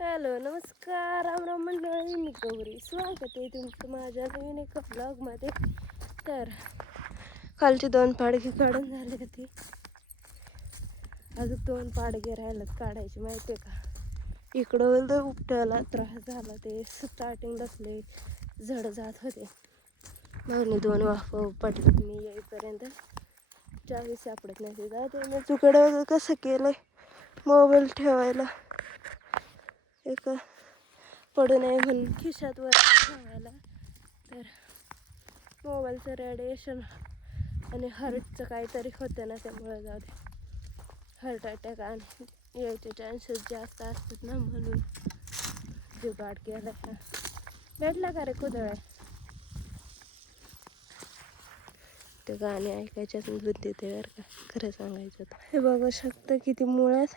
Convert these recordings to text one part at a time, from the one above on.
Hello नमस्कार राम राम मंडळी, मी गौरी. स्वागत आहे तुमचं माझ्या नवीन एका ब्लॉगमध्ये. तर खालची 2 पाडगी काढून झाली होती, अजून 2 पाडगे राहिलेत काढायची. माहिती आहे का, इकडं उपटायला त्रास झाला, ते स्टार्टिंग लसले जड जात होते. मग 2 वाफ पडलेत मी येईपर्यंत. चावी सापडत नाही. जाते मी तुकडं कसं केलंय मोबाईल ठेवायला, एक पडू नये म्हणून खिशात वर ठेवायला. तर मोबाईलचं रेडिएशन आणि हार्टचं काहीतरी होतं ना, त्यामुळे जाऊ दे. हार्ट अटॅक आणि यायचे चान्सेस जास्त असतात ना, म्हणून जुगाड केला. भेटला का रे कुदळ? ते गाणे ऐकायच्याच बुद्धी ते बरं का, खरं सांगायचं तर. हे बघू शकतं किती मुळ्यात,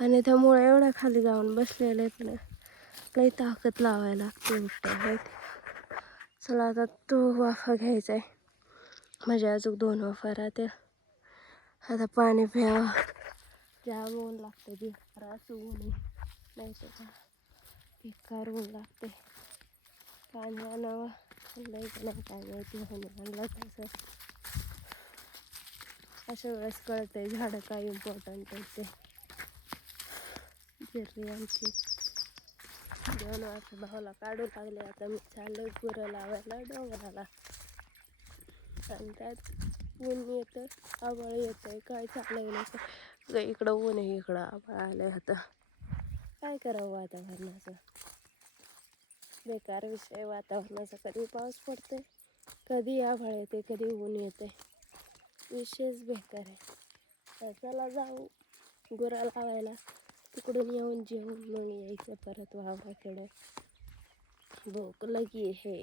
आणि त्या मुळ्या एवढ्या खाली जाऊन बसलेल्या आहेत ना, लई ताकद लावायला लागते उठते. चला आता तो वाफा घ्यायचा आहे, म्हणजे अजून 2 वाफा राहते. आता पाणी प्यावं, जाम ऊन लागते. बिहार असं ऊन नाही तर का बेकार ऊन लागते. पाणी आणावं लई नाही काय माहिती म्हणून आणलं तसं. अशा वेळेस कळतंय झाडं काय इम्पॉर्टंट आहे ते. जिरली आमची 2 वर्ष भावाला काढू लागले. आता मी चाललोय गुरं लावायला डोंगराला, आणि त्यात ऊन येतं, आभाळ येतंय. काय चाललंय नाही इकडं ऊन आहे, इकडं आभाळ आलंय. आता काय करावं वातावरणाचं, बेकार विषय वातावरणाचा. कधी पाऊस पडतोय, कधी आभाळ येते, कधी ऊन येते. विशेष बेकार आहे. तर चला जाऊ गुरं लावायला. तिकडून येऊन जेवून मग यायचं परत वावराकडे. भूक लगी हे.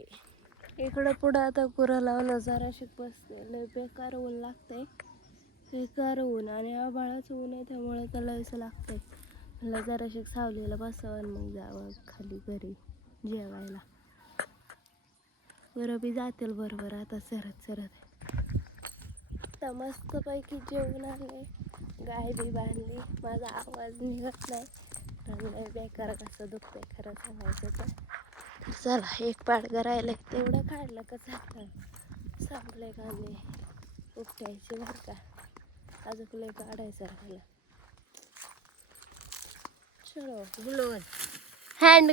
इकडं पुढं आता गुरं लावलं जराशी बसते. लय बेकार ऊन लागतंय, बेकार ऊन, आणि आभाळाचं ऊन आहे, त्यामुळे त्याला असं लागतंय. मला जराशी सावलीला बसावं आणि मग जावं खाली घरी जेवायला. गुरं बी जातील बरोबर आता सरत सरत. तर मस्तपैकी जेवण आले, गाय बी बांधली. माझा आवाज निघत नाही, लय बेकार कसं दुखतंय खरं सांगायचं तर. चला एक पाडगं राहिलं, तेवढं काढलं का चालतं. संपले कांदे उपटायचे बरं का, अजून लय काढायचं राहिलं. चलो ग्लोव्ज, हँड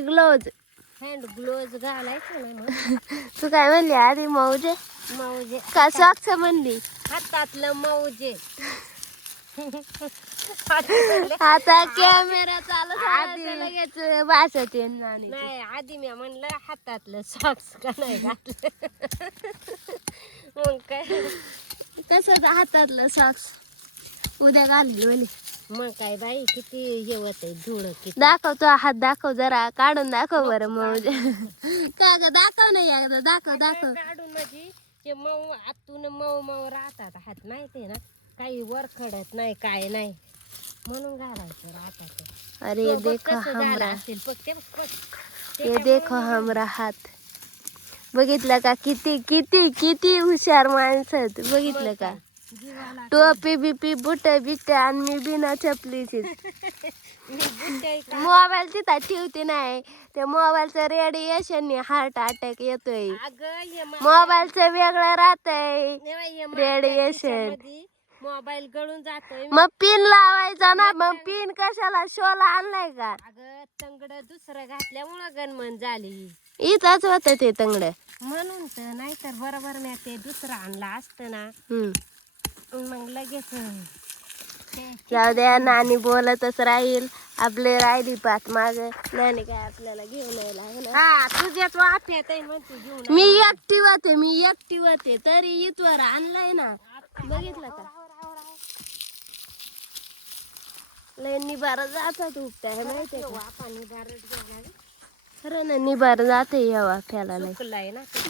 ग्लोव्ज घालायचं ना. मग तू काय म्हणली आधी? मौजे का सॉक्स म्हणली? हातातलं मौजे. आता कॅमेरा चालू झाला, लगेच भाषाचे नाही. आधी मी म्हणलं हातातलं सॉक्स का नाही घातलं. मग काय कसं हातातलं सॉक्स उद्या घालली म्हणे. मग काय बाई, किती हे होत धूळ. दाखव तो हात, दाखव जरा, काढून दाखव बरं. मौजे का ग, दाखव नाही एकदा, दाखव दाखव. काढून म्हणजे ते मऊ आतून मऊ मऊ राहतात हात, माहितीये ना, काही वरखडत नाही काय नाही, म्हणून घालायचं राहतात. अरे देखो हमरा, ये देखो हमरा हात. बघितलं का, किती किती किती हुशार माणसं आहेत. बघितलं का, टोपी बिपी बुट बिट, आणि मी बिना चपलीची. मोबाईल तिथं ठेवते नाही, त्या मोबाईलचं रेडिएशन हार्ट अटॅक येतोय. मोबाईलचं वेगळं राहतंय रेडिएशन. मोबाईल गळून जातोय, मग पिन लावायचा ना. मग पिन कशाला, शोला आणलाय का? अगं तंगड दुसरं घातल्यामुळं गणमन झाली. इथंच होत ते तंगड, म्हणून तर. नाही तर बरोबर मी ते दुसरं आणलं असतं ना, मग लगेच. जाऊ द्या, नानी बोलतच राहील. आपले राहिली पाच माग, नानी काय आपल्याला घेऊन यायला लागणार. तुझ्याच वाफ्यात घेऊन. मी एकटी होते तरी इथवर आणलाय ना. बघितलं का, लय निबार जातात उपटाय, माहितीये का? खरं ना, निबार जाते या वाफ्याला.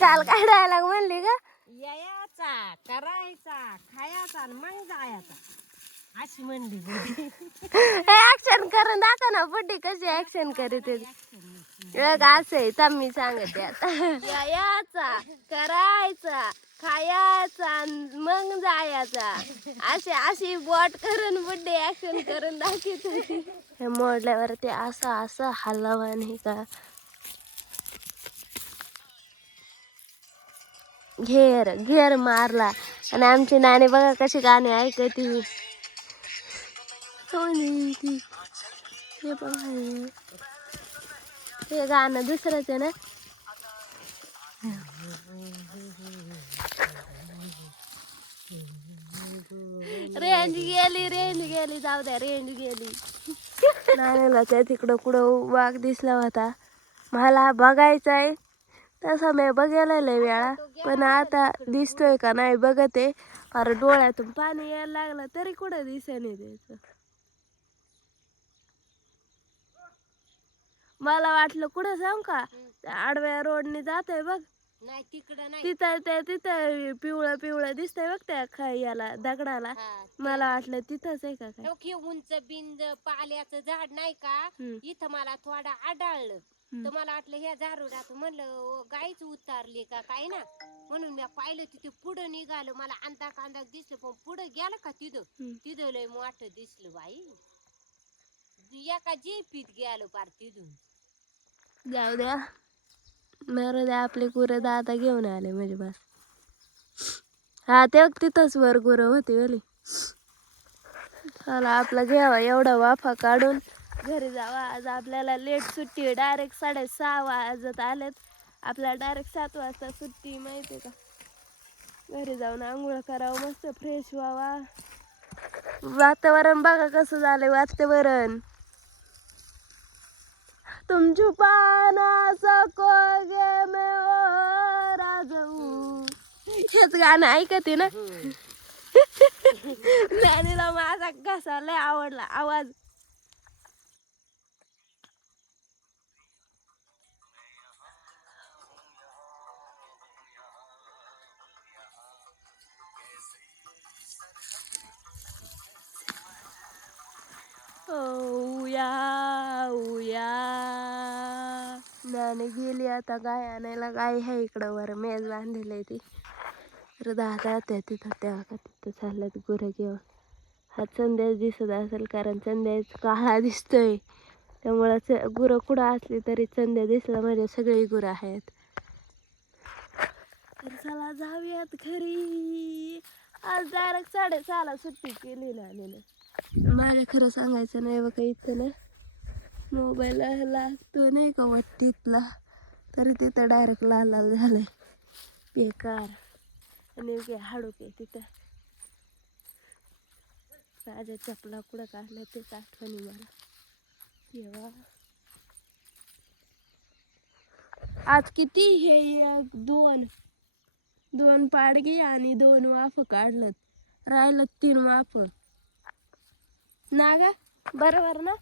काल काय डायलॉग म्हणली का? यायचा, करायचा, खायचा, मग जायचा. अशी म्हणली ऍक्शन करून दाखव ना बुड्डी कशी ऍक्शन करीत असं आहे तर मी सांगते आता यायचा करायचा खायचा मग जायचा अशी बोट करून बुड्डी ऍक्शन करून दाखवत होती. हे मोडल्यावर ते असं हलवा नाही का घेर मारला आणि आमची नाणी बघा कशी गाणी ऐकती हे गाणं दुसरंच आहे ना. रेंज गेली जाऊ द्या रेंज गेली. नाण्याला त्या तिकडं कुठं वाघ दिसला होता मला बघायचाय तसा मी बघायला लय वेळा पण आता दिसतोय का नाही बघते अरे डोळ्यातून पाणी यायला लागलं तरी कुठं दिसेना त्याचं. मला वाटलं कुठं जाऊ का आडव्या रोडने जातोय बघ नाही तिकडं नाही तिथं पिवळं दिसतंय बघ त्या याला दगडाला मला वाटलं तिथंच आहे का काय. उंच बिंद पाल्याचं झाड नाही का इथं मला थोडं आढळलं तर मला वाटलं ह्या झाडुडात म्हणलं गायच उतारली का काय ना म्हणून मी पाहिलं तिथे पुढं निघालं मला अंदाज दिसलं पण पुढं गेलं का तिथं लय मोठं दिसलं बाई एका जेपीत गेलो पार तिथून. जाऊ द्या मरू द्या आपले गुरं दादा घेऊन आले म्हणजे बस. हा ते तिथंच वर गुरं होती ओली. चला आपला घ्यावा एवढा वाफा काढून घरी जावा. आज आपल्याला लेट सुट्टी आहे डायरेक्ट 6:30 वाजत आलेत आपल्याला डायरेक्ट 7 वाजता सुट्टी माहिती का. घरी जाऊन आंघोळ करावं मस्त फ्रेश व्हावा. वातावरण बघा कसं झालंय वातावरण. तुम छुपाना सकोगे मैं और आ जाऊं हेच गाणं ऐकते ना. नानीला माझा घसा लय आवडला आवाज. नानी गेली आता गाय आणायला. गाय आहे इकडं वर मेज बांधलेली ती तर दादा त्या तिथं तेव्हा का तिथं चालल्यात गुरं घेऊन. हा संदेश दिसत असेल कारण संदेश काळा दिसतोय त्यामुळं गुरं कुठं असली तरी संदेश दिसला म्हणजे सगळी गुरं आहेत. तर चला जाऊयात घरी. आज डायरेक्ट 6:30 सुट्टी केली नानीनं. माझ्या खरं सांगायचं नाही बघा इथं ना मोबाईल लागतो नाही का वाटीतला तरी तिथं डायरेक्ट लाल झालंय बेकार. आणि हाडूक तिथं माझ्या चपला कुठं काढल्या तेच आठवणी मला. तेव्हा आज किती हे दोन पाडगी आणि 2 वाफ काढलं राहिलं 3 वाफ ना ग बरोबर ना.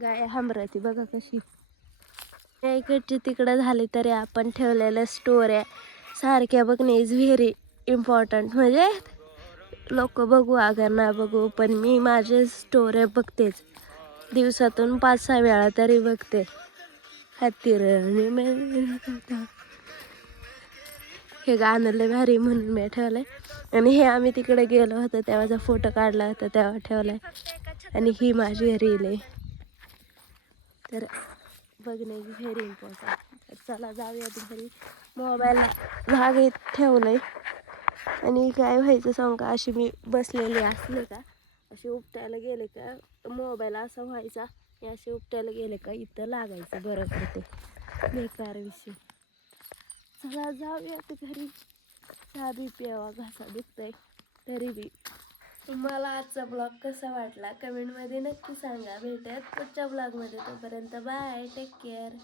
गाय हमराती बघा कशी. इकडची तिकडं झाली तरी आपण ठेवलेल्या स्टोऱ्या सारख्या बघणे इज व्हेरी इम्पॉर्टंट. म्हणजे लोक बघू अगर ना बघू पण मी माझे स्टोऱ्या बघतेच दिवसातून 5-6 वेळा तरी बघते. हत्तीर हे गाणं लय भारी म्हणून मी ठेवलंय. आणि हे आम्ही तिकडे गेलो होतो तेव्हाचा फोटो काढला होता तेव्हा ठेवलाय. आणि ही माझी रील आहे तर बघणे व्हेरी इम्पॉर्टंट. चला जाऊयात घरी. मोबाईल जागेत ठेवलंय आणि काय व्हायचं सांग का अशी मी बसलेली असले का अशी उपटायला गेले का मोबाईल असा व्हायचा असे उपटायला गेले का इथं लागायचं बरं पडते बेकार विषय. चला जाऊयात घरी. चहा बी प्यावा घसा दुखतंय तरी बी. तुम्हाला आजचा ब्लॉग कसा वाटला कमेंटमध्ये नक्की सांगा. भेटूयात पुढच्या ब्लॉगमध्ये. तोपर्यंत बाय टेक केअर.